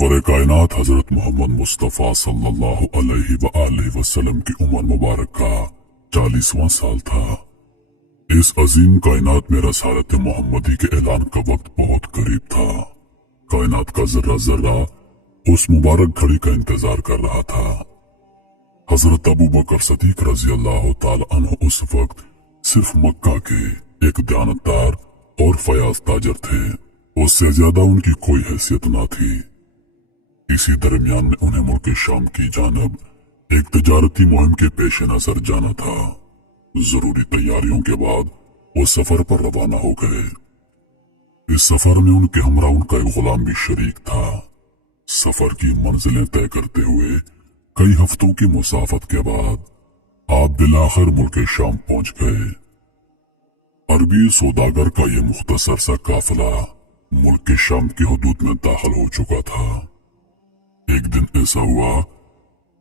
Server कायनात हजरत मोहम्मद मुस्तफ़ा सल्लल्लाहु अलैहि वसल्लम की उम्र मुबारक का 40वां साल था। इस अजीम कायनात में रसालत मोहम्मदी के ऐलान का वक्त बहुत करीब था। कायनात का जर्रा जर्रा उस मुबारक घड़ी का इंतजार कर रहा था। हजरत अबू बकर सदीक रजी अल्लाह ताला अन्हु उस वक्त सिर्फ मक्का के एक दयानतदार और फयाज ताजर थे। उससे ज्यादा उनकी कोई हैसियत न थी। इसी दरमियान में उन्हें मुल्क शाम की जानब एक तजारती मुहिम के पेश नजर जाना था। जरूरी तैयारियों के बाद वो सफर पर रवाना हो गए। इस सफर में उनके हमरा उनका एक गुलाम भी शरीक था। सफर की मंजिलें तय करते हुए कई हफ्तों की मुसाफत के बाद आप बिलाखिर मुल्क शाम पहुंच गए। अरबी सौदागर का ये मुख्तसर सा काफिला मुल्क के शाम की हदूद में दाखिल हो चुका था। एक दिन ऐसा हुआ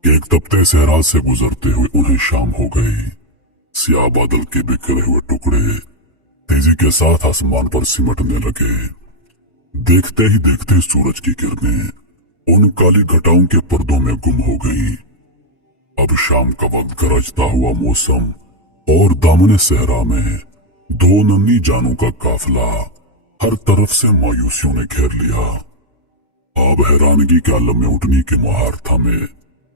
कि एक तपते सहरा से गुजरते हुए उन्हें शाम हो गई। सियाह बादल के बिखरे हुए टुकड़े तेजी के साथ आसमान पर सिमटने लगे। देखते ही देखते सूरज की किरणें उन काली घटाओं के पर्दों में गुम हो गई। अब शाम का वक्त गरजता हुआ मौसम और दामने सहरा में दो नन्ही जानों का काफिला हर तरफ से मायूसियों ने घेर लिया। आप हैरानगी के आलम में उठनी के मुहार थामे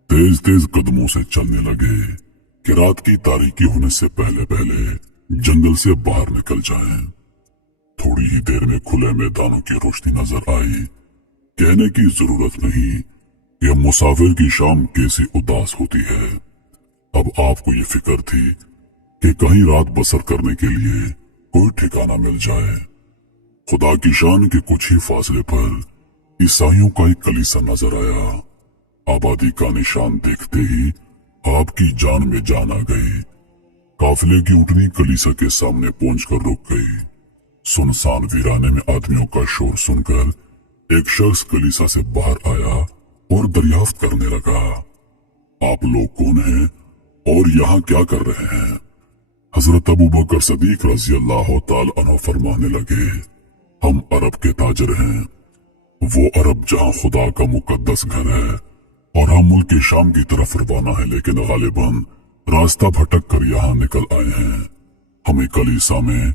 तेज तेज कदमों से चलने लगे कि रात की तारीकी होने से पहले पहले जंगल से बाहर निकल जाएं। थोड़ी ही देर में खुले मैदानों की रोशनी नजर आई। कहने की जरूरत नहीं कि मुसाफिर की शाम कैसी उदास होती है। अब आपको ये फिक्र थी कि कहीं रात बसर करने के लिए कोई ठिकाना मिल जाए। खुदा की शान के कुछ ही फासले पर ईसाइयों का एक कलीसा नजर आया। आबादी का निशान देखते ही आपकी जान में जान आ गई। काफिले की उठनी कलीसा के सामने पहुंचकर रुक गई। सुनसान वीराने में आदमियों का शोर सुनकर एक शख्स कलीसा से बाहर आया और दरियाफ्त करने लगा, आप लोग कौन हैं और यहाँ क्या कर रहे हैं? हजरत अबू बकर सदीक रजी अल्लाह ताला अन्हु फरमाने लगे, हम अरब के ताजर हैं। वो अरब जहाँ खुदा का मुकद्दस घर है और हम मुल्क शाम की तरफ रवाना है, लेकिन गालिबन रास्ता भटक कर यहाँ निकल आए हैं। हमें कलीसा में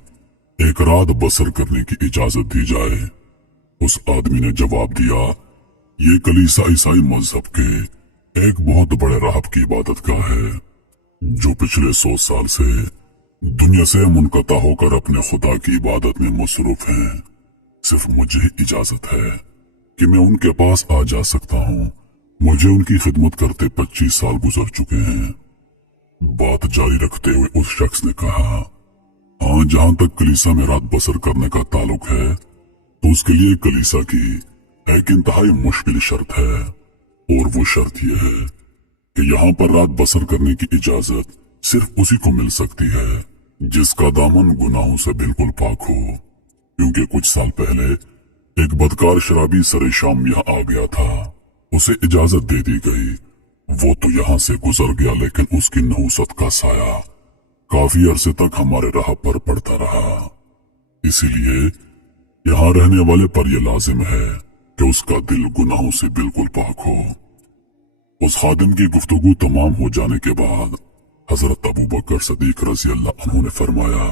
एक रात बसर करने की इजाजत दी जाए। उस आदमी ने जवाब दिया, ये कलीसा ईसाई मजहब के एक बहुत बड़े राहब की इबादत का है जो पिछले 100 साल से दुनिया से मुनक़ता होकर अपने खुदा की इबादत में मसरूफ हैं। सिर्फ मुझे ही इजाजत है कि मैं उनके पास आ जा सकता हूँ। मुझे उनकी खिदमत करते 25 साल गुजर चुके हैं। बात जारी रखते हुए उस शख्स ने कहा, हाँ, जहाँ तक कलीसा में रात बसर करने का ताल्लुक है तो उसके लिए कलीसा की एक इंतहाई मुश्किल शर्त है, और वो शर्त यह है कि यहाँ पर रात बसर करने की इजाजत सिर्फ उसी को मिल सकती है जिसका दामन गुनाहों से बिल्कुल पाक हो। क्योंकि कुछ साल पहले एक बदकार शराबी सरे शाम यहाँ आ गया था। उसे इजाजत दे दी गई। वो तो यहाँ से गुजर गया, लेकिन उसकी नहुसत का साया काफी अरसे तक हमारे राह पर पड़ता रहा। इसीलिए यहाँ रहने वाले पर यह लाजिम है कि उसका दिल गुनाहों से बिल्कुल पाक हो। उस खादिम की गुफ्तगू तमाम हो जाने के बाद हजरत अबू बकर सदीक रजी अल्लाह अन्हु ने फरमाया,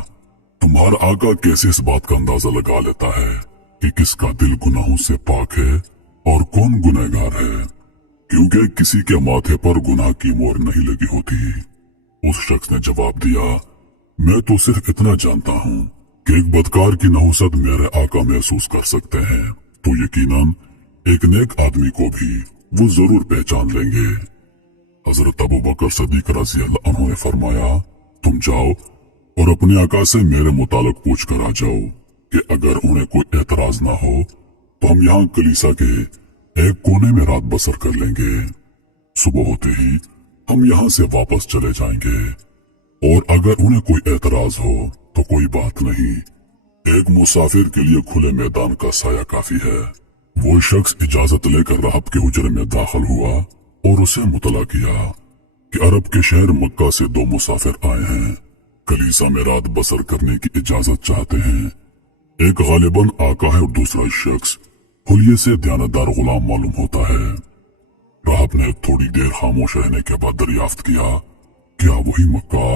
तुम्हारा आका कैसे इस बात का अंदाजा लगा लेता है कि किसका दिल गुनाहों से पाक है और कौन गुनहगार है? क्योंकि किसी के माथे पर गुनाह की मोहर नहीं लगी होती। उस शख्स ने जवाब दिया, मैं तो सिर्फ इतना जानता हूँ कि एक बदकार की नहुसत मेरे आका महसूस कर सकते हैं, तो यकीनन एक नेक आदमी को भी वो जरूर पहचान लेंगे। हजरत अबू बकर सदीक रज़ी अल्लाह अन्हु ने फरमाया, तुम जाओ और अपने आका से मेरे मुतालिक पूछ कर आ जाओ कि अगर उन्हें कोई एतराज ना हो तो हम यहाँ कलीसा के एक कोने में रात बसर कर लेंगे। सुबह होते ही हम यहाँ से वापस चले जाएंगे, और अगर उन्हें कोई एतराज हो तो कोई बात नहीं, एक मुसाफिर के लिए खुले मैदान का साया काफी है। वो शख्स इजाजत लेकर राहब के हुजरे में दाखिल हुआ और उसे मुतला किया कि अरब के शहर मक्का से 2 मुसाफिर आए हैं, कलीसा में रात बसर करने की इजाजत चाहते हैं। एक गालिबन आका है और दूसरा शख्स हुलिये से दयानतदार गुलाम मालूम होता है। राहब ने थोड़ी देर खामोश रहने के बाद दरियाफ्त किया, क्या वही मक्का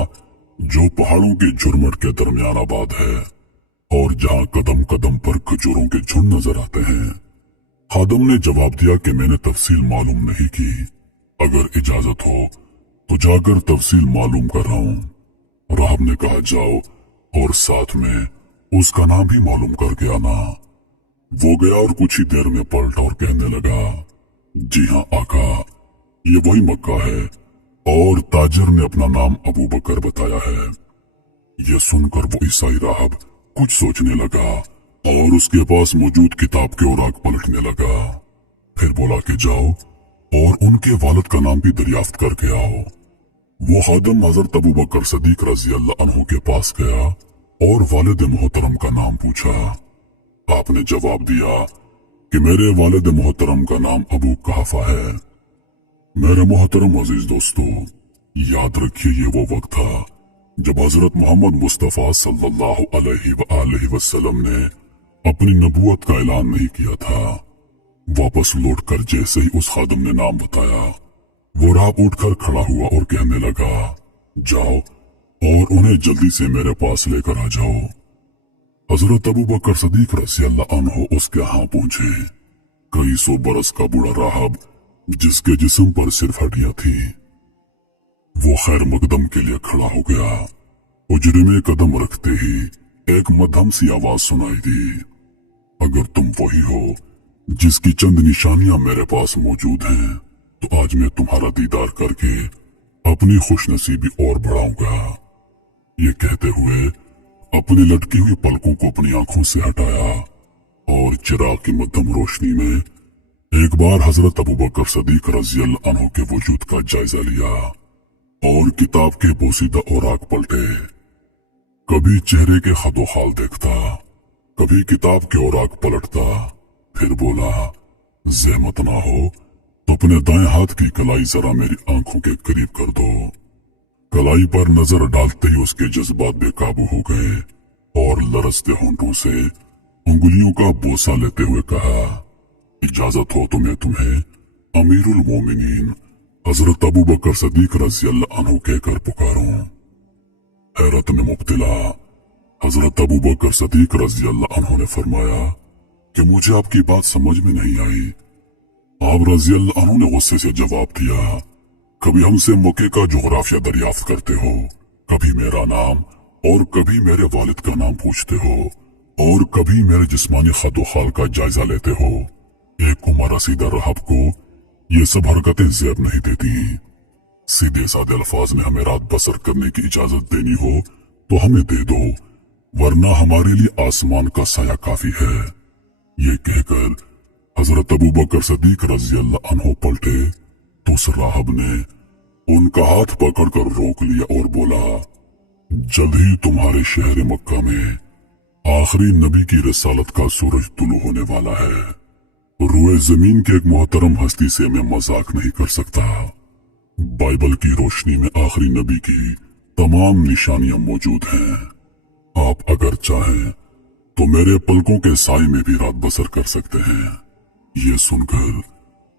जो पहाड़ों के झुरमुट के दरमियान आबाद है और जहां कदम कदम पर खजूरों के झुंड नजर आते हैं? खादम ने जवाब दिया कि मैंने तफसील मालूम नहीं की, अगर इजाजत हो तो जाकर तफसील मालूम कर रहा हूं। राहब ने कहा, जाओ और साथ में उसका नाम भी मालूम करके आना। वो गया और कुछ ही देर में पलटा और कहने लगा, जी हाँ आका, ये वही मक्का है और ताजर ने अपना नाम अबू बकर बताया है। ये सुनकर वो ईसाई राहब कुछ सोचने लगा और उसके पास मौजूद किताब के औराक पलटने लगा। फिर बोला कि जाओ और उनके वालिद का नाम भी दरियाफ्त करके आओ। वो खादम हजरत अबू बकर सदीक रजी अल्लाह अन्हु के पास गया और वालिद मोहतरम का नाम पूछा। आपने जवाब दिया कि मेरे वालिद मोहतरम का नाम अबू कहाफा है। मेरे मोहतरम अजीज दोस्तों, याद रखिए ये वो वक्त था जब हजरत मोहम्मद मुस्तफा सल्लल्लाहु अलैहि वसल्लम ने अपनी नबूवत का ऐलान नहीं किया था। वापस लौटकर जैसे ही उस खादम ने नाम बताया, वो राह उठकर खड़ा हुआ और कहने लगा, जाओ और उन्हें जल्दी से मेरे पास लेकर आ जाओ। हजरत अबू बकर सदीक रज़ी अल्लाह अन्हु उसके यहाँ पहुंचे। कई सौ बरस का बूढ़ा राहब जिसके जिस्म पर सिर्फ हड्डियां थी, वो खैर मकदम के लिए खड़ा हो गया। उजरे में कदम रखते ही एक मध्यम सी आवाज सुनाई दी, अगर तुम वही हो जिसकी चंद निशानियां मेरे पास मौजूद हैं, तो आज मैं तुम्हारा दीदार करके अपनी खुशनसीबी और बढ़ाऊंगा। ये कहते हुए अपनी लटकी हुई पलकों को अपनी आंखों से हटाया और चिराग की मध्यम रोशनी में एक बार हजरत अबू बकर सदीक रज़ी अल्लाह अन्हु के वजूद का जायजा लिया और किताब के पोसीदा औराक पलटे। कभी चेहरे के खदो खाल देखता, कभी किताब के औराक पलटता, फिर बोला, ज़हमत ना हो तो अपने दाएं हाथ की कलाई जरा मेरी आंखों के करीब कर दो। कलाई पर नजर डालते ही उसके जज्बात बेकाबू हो गए और लरसते होंठों से उंगलियों का बोसा लेते हुए कहा, इजाजत हो तो मैं तुम्हें अमीरुल मोमिनीन हजरत अबू बकर सदीक रज़ी अल्लाह अन्हु कहकर पुकारूं। हैरत में मुब्तला हजरत अबू बकर सदीक रज़ी अल्लाह अन्हु ने फरमाया कि मुझे आपकी बात समझ में नहीं आई। आप रज़ी अल्लाह अन्हु ने गुस्से से जवाब दिया, कभी हमसे मक्के का जुगराफिया दरियाफ्त करते हो, कभी मेरा नाम और कभी मेरे वालिद का नाम पूछते हो और कभी मेरे जिस्मानी खदो खाल का जायजा लेते हो। एक उमर सीधा राहब को ये सब हरकतें ज़ेब नहीं देती। सीधे साधे अल्फाज में हमें रात बसर करने की इजाजत देनी हो तो हमें दे दो, वरना हमारे लिए आसमान का साया काफी है। ये कहकर हजरत अबू बकर सदीक रज़ी अल्लाह अन्हु पलटे तो उस राहब ने उनका हाथ पकड़कर रोक लिया और बोला, जल्द ही तुम्हारे शहर मक्का में आखिरी नबी की रिसालत का सूरज तुलू होने वाला है। रुए जमीन के एक मोहतरम हस्ती से मैं मजाक नहीं कर सकता। बाइबल की रोशनी में आखिरी नबी की तमाम निशानियां मौजूद हैं। आप अगर चाहें तो मेरे पलकों के साए में भी रात बसर कर सकते हैं। ये सुनकर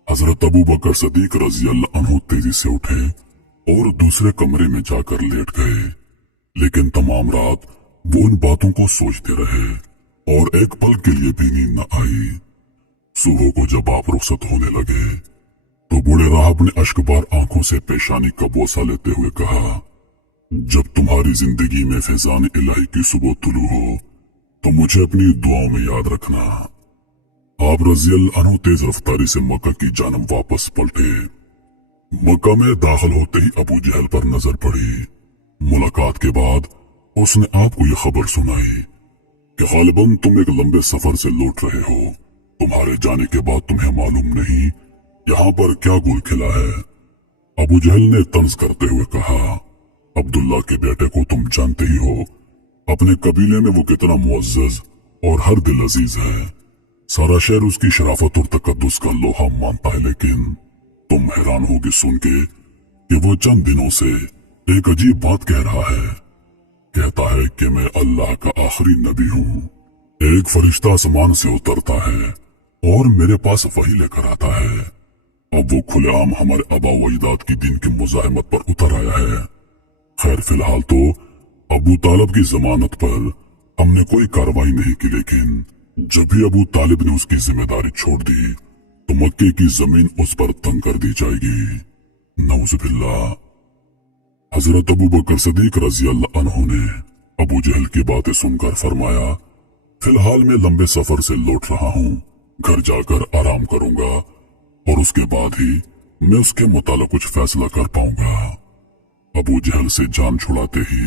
हजरत अबू बकर सदीक रज़ी अल्लाह अन्हु तेजी से उठे और दूसरे कमरे में जाकर लेट गए, लेकिन तमाम रात वो उन बातों को सोचते रहे और एक पल के लिए भी नींद न आई। सुबह को जब आप रुखसत होने लगे तो बूढ़े राहब ने अश्कबार आंखों से पेशानी का बोसा लेते हुए कहा, जब तुम्हारी जिंदगी में फैजान इलाही की सुबह तुलू हो तो मुझे अपनी दुआओं में याद रखना। आप रज़ी अल्लाह अन्हु तेज रफ्तारी से मक्का की जानब वापस पलटे। मक्का में दाखिल होते ही अबू जहल पर नजर पड़ी। मुलाकात के बाद उसने आपको यह खबर सुनाई कि गालिबन तुम एक लंबे सफर से लौट रहे हो। तुम्हारे जाने के बाद तुम्हें मालूम नहीं यहाँ पर क्या गुल खिला है। अबू जहल ने तंज करते हुए कहा, अब्दुल्ला के बेटे को तुम जानते ही हो, अपने कबीले में वो कितना मुअज्जज और हर दिल अजीज है। सारा शहर उसकी शराफत और तकद्दुस का लोहा मानता है, लेकिन तुम हैरान होगे सुन के कि वो चंद दिनों से एक अजीब बात कह रहा है। कहता है कि मैं अल्लाह का आखिरी नबी हूँ। एक फरिश्ता आसमान से उतरता है और मेरे पास वही लेकर आता है। अब वो खुलेआम हमारे आबा व अजदाद की दीन की मुजाहिमत पर उतर आया है। खैर फिलहाल तो अबू तालिब की जमानत पर हमने कोई कार्रवाई नहीं की, लेकिन जब भी अबू तालिब ने उसकी जिम्मेदारी छोड़ दी तो मक्के की जमीन उस पर तंग कर दी जाएगी। नऊजुबिल्लाह। हजरत अबू बकर सदीक रजी अल्लाह अन्हु ने अबू जहल की बातें सुनकर फरमाया, फिलहाल मैं लंबे सफर से लौट रहा हूँ, घर जाकर आराम करूंगा और उसके बाद ही मैं उसके मुतालिक कुछ फैसला कर पाऊंगा। अबू जहल से जान छुड़ाते ही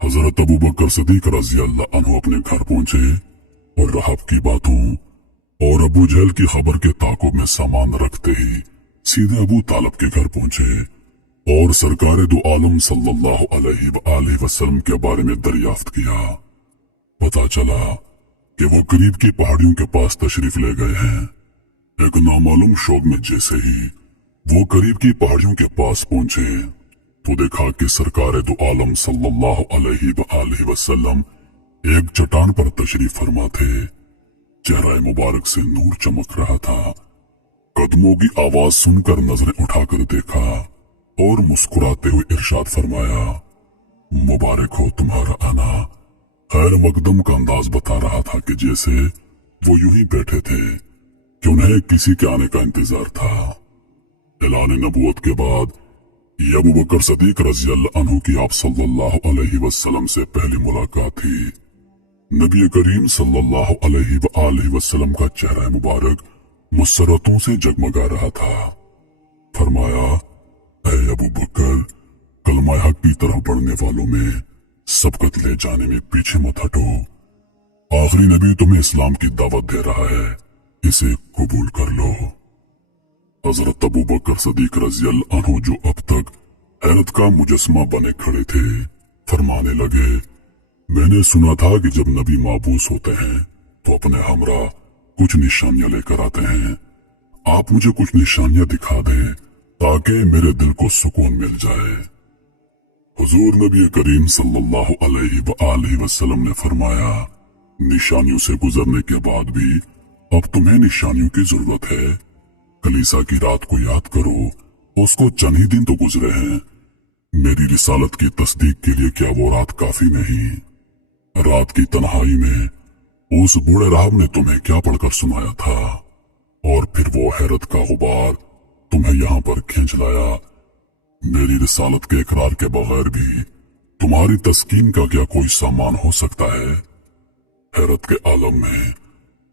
हजरत अबू बकर सदीक रजी अल्लाह अन्हु अपने घर पहुंचे और राहब की बातों और अबू जहल की खबर के ताकुब में सामान रखते ही सीधे अबू तालिब के घर पहुंचे और सरकार दो आलम सल्लल्लाहु अलैहि वसल्लम के बारे में दरियाफ्त किया। पता चला कि वो करीब की पहाड़ियों के पास तशरीफ ले गए हैं। एक नामालूम शौक में जैसे ही वो करीब की पहाड़ियों के पास पहुंचे तो देखा कि सरकार दो आलम सल्लल्लाहु अलैहि वसल्लम एक चट्टान पर तशरीफ फरमा थे। चेहरा मुबारक से नूर चमक रहा था। कदमों की आवाज सुनकर नजरें उठाकर देखा और मुस्कुराते हुए इरशाद फरमाया, मुबारक हो तुम्हारा आना। खैर मकदम का अंदाज बता रहा था कि जैसे वो यूं ही बैठे थे कि उन्हें किसी के आने का इंतजार था। ऐलान नबूवत के बाद ये अबू बकर सदीक रजी अल्लाह अन्हु की आप सल्लल्लाहु अलैहि वसल्लम से पहली मुलाकात थी। नबी करीम सल्लल्लाहु अलैहि वसल्लम का चेहरा मुबारक मुसरतों से जगमगा रहा था। फरमाया, ऐ अबू बकर, कलमा हक की तरफ बढ़ने वालों में सबकत ले जाने में पीछे मत हटो। आखिरी नबी तुम्हें इस्लाम की दावत दे रहा है, इसे कबूल कर लो। हजरत अबू बकर सदीक रजी अल्लाह अन्हु जो अब तक हैरत का मुजस्मा बने खड़े थे, फरमाने लगे, मैंने सुना था कि जब नबी माबूस होते हैं तो अपने हमरा कुछ निशानियां लेकर आते हैं। आप मुझे कुछ निशानियां दिखा दें ताकि मेरे दिल को सुकून मिल जाए। हुजूर नबी करीम सल्लल्लाहु अलैहि वसल्लम ने फरमाया, निशानियों से गुजरने के बाद भी अब तुम्हें निशानियों की जरूरत है। कलीसा की रात को याद करो, उसको चंद ही दिन तो गुजरे हैं। मेरी रिसालत की तस्दीक के लिए क्या वो रात काफी नहीं? रात की तन्हाई में उस बूढ़े राहब ने तुम्हें क्या पढ़कर सुनाया था और फिर वो हैरत का गुबार तुम्हें यहाँ पर खींच लाया। मेरी रिसालत के इकरार के बगैर भी तुम्हारी तस्कीन का क्या कोई सामान हो सकता है? हैरत के आलम में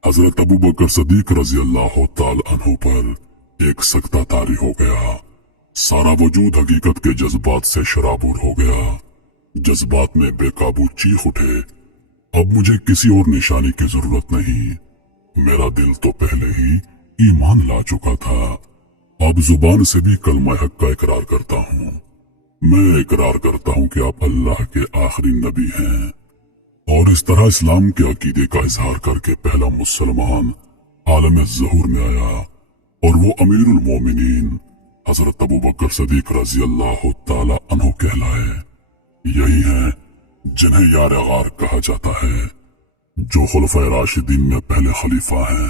हजरत अबू बकर सदीक रजी अल्लाह ताला अन्हु पर एक सकता तारी हो गया। सारा वजूद हकीकत के जज्बात से शराबूर हो गया। जज्बात में बेकाबू चीख उठे, अब मुझे किसी और निशानी की जरूरत नहीं। मेरा दिल तो पहले ही ईमान ला चुका था। अब जुबान से भी कलमा हक का इकरार करता हूँ। मैं इकरार करता हूँ कि आप अल्लाह के आखिरी नबी हैं। और इस तरह इस्लाम के अकीदे का इजहार करके पहला मुसलमान आलम ज़हूर में आया और वो अमीरुल मोमिनीन हजरत अबू बकर सदीक रजी अल्लाह ताला अन्हु कहलाए। यही हैं जिन्हें यार गार कहा जाता है, जो खुलफाए राशिदीन में पहले खलीफा हैं।